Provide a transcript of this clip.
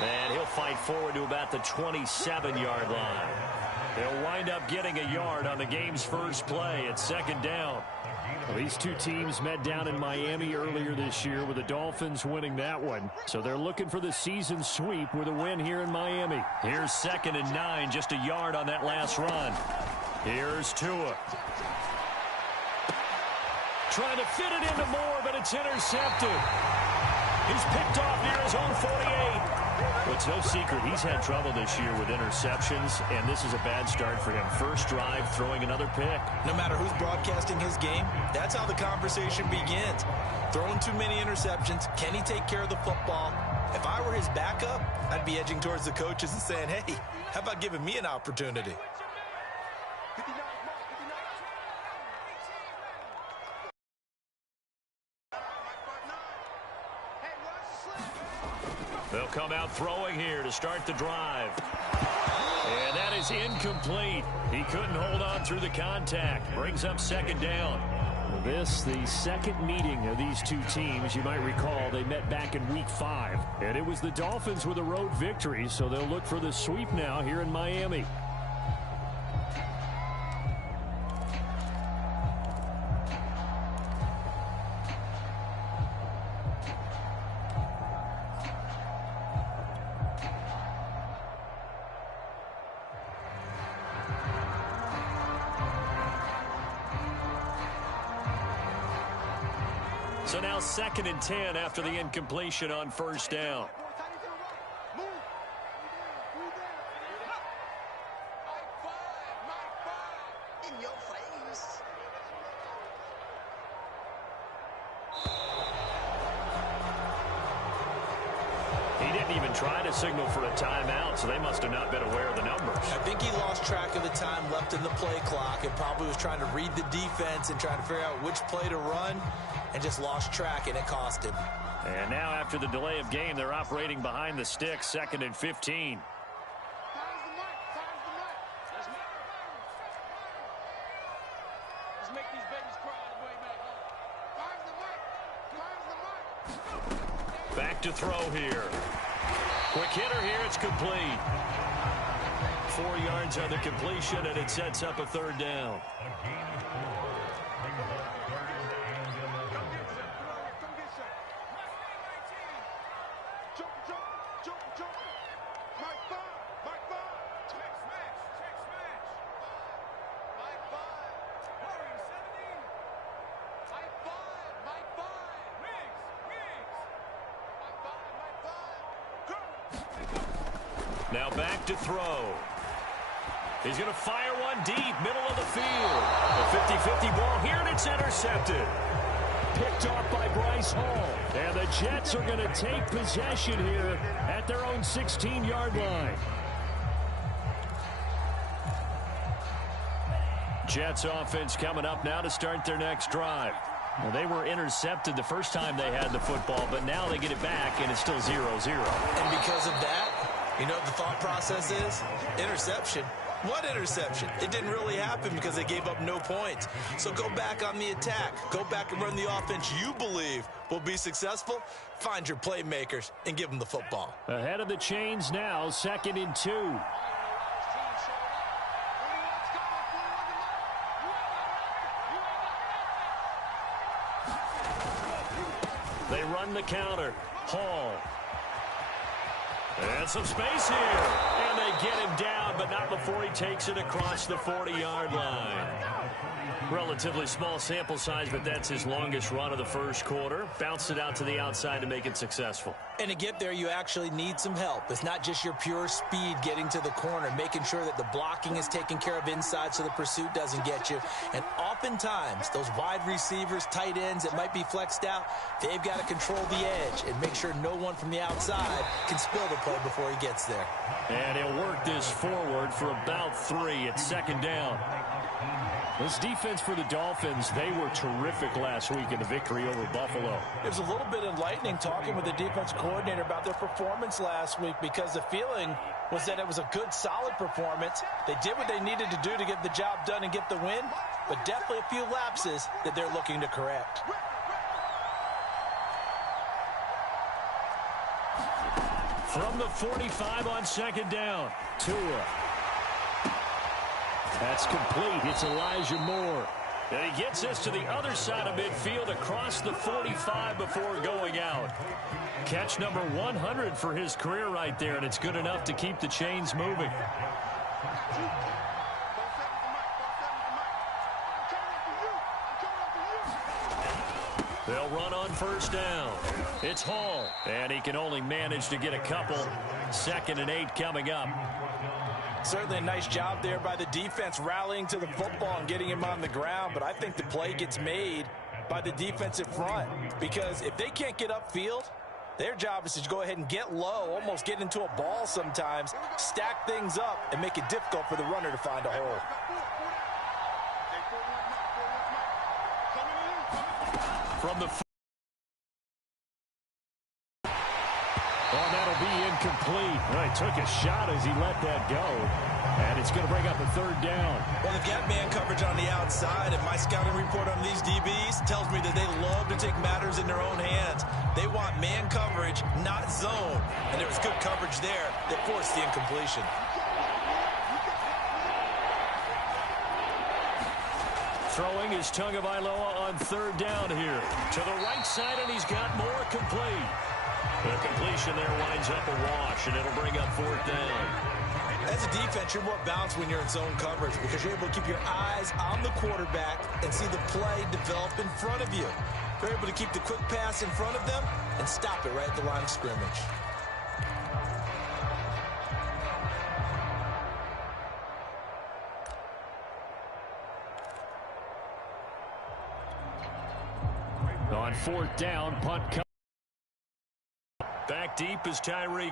And he'll fight forward to about the 27-yard line. They'll wind up getting a yard on the game's first play. It's second down. Well, these two teams met down in Miami earlier this year with the Dolphins winning that one. So they're looking for the season sweep with a win here in Miami. Here's 2nd and 9, just a yard on that last run. Here's Tua. Trying to fit it into Moore, but it's intercepted. He's picked off near his own 48. Well, it's no secret he's had trouble this year with interceptions, and this is a bad start for him. First drive, throwing another pick. No matter who's broadcasting his game, that's how the conversation begins. Throwing too many interceptions, can he take care of the football? If I were his backup, I'd be edging towards the coaches and saying, hey, how about giving me an opportunity? They'll come out throwing here to start the drive. And that is incomplete. He couldn't hold on through the contact. Brings up second down. This, the second meeting of these two teams. You might recall they met back in Week 5. And it was the Dolphins with a road victory, so they'll look for the sweep now here in Miami. So now 2nd and 10 after the incompletion on first down. He didn't even try to signal for a timeout, so they must have not been aware of the numbers. I think he lost track of the time left in the play clock and probably was trying to read the defense and trying to figure out which play to run and just lost track, and it cost him. And now after the delay of game, they're operating behind the sticks, 2nd and 15. Back to throw here. Quick hitter here, it's complete. 4 yards on the completion, and it sets up a third down. Now back to throw. He's going to fire one deep, middle of the field. A 50-50 ball here, and it's intercepted. Picked off by Bryce Hall. And the Jets are going to take possession here at their own 16-yard line. Jets offense coming up now to start their next drive. Well, they were intercepted the first time they had the football, but now they get it back, and it's still 0-0. And because of that, you know what the thought process is? Interception. What interception? It didn't really happen because they gave up no points. So go back on the attack. Go back and run the offense you believe will be successful. Find your playmakers and give them the football. Ahead of the chains now, 2nd and 2. They run the counter. Hall. And some space here. And they get him down, but not before he takes it across the 40-yard line. Relatively small sample size, but that's his longest run of the first quarter. Bounced it out to the outside to make it successful. And to get there, you actually need some help. It's not just your pure speed getting to the corner, making sure that the blocking is taken care of inside so the pursuit doesn't get you. And oftentimes, those wide receivers, tight ends that might be flexed out, they've got to control the edge and make sure no one from the outside can spill the play before he gets there. And he'll work this forward for about 3. It's 2nd down. This defense for the Dolphins, they were terrific last week in the victory over Buffalo. It was a little bit enlightening talking with the defense coordinator about their performance last week because the feeling was that it was a good, solid performance. They did what they needed to do to get the job done and get the win, but definitely a few lapses that they're looking to correct. From the 45 on second down. Tua. That's complete. It's Elijah Moore. And he gets this to the other side of midfield across the 45 before going out. Catch number 100 for his career right there, and it's good enough to keep the chains moving. They'll run on first down. It's Hall, and he can only manage to get a couple. 2nd and 8 coming up. Certainly a nice job there by the defense rallying to the football and getting him on the ground, but I think the play gets made by the defensive front because if they can't get upfield, their job is to go ahead and get low, almost get into a ball sometimes, stack things up, and make it difficult for the runner to find a hole. From the that'll be incomplete. Well, he took a shot as he let that go. And it's going to bring up a 3rd down. Well, they've got man coverage on the outside, and my scouting report on these DBs tells me that they love to take matters in their own hands. They want man coverage, not zone. And there was good coverage there that forced the incompletion. Throwing is Tagovailoa on 3rd down here. To the right side, and he's got more complete. The completion there winds up a wash, and it'll bring up 4th down. As a defense, you're more balanced when you're in zone coverage because you're able to keep your eyes on the quarterback and see the play develop in front of you. You're able to keep the quick pass in front of them and stop it right at the line of scrimmage. On 4th down, punt. Back deep is Tyreek.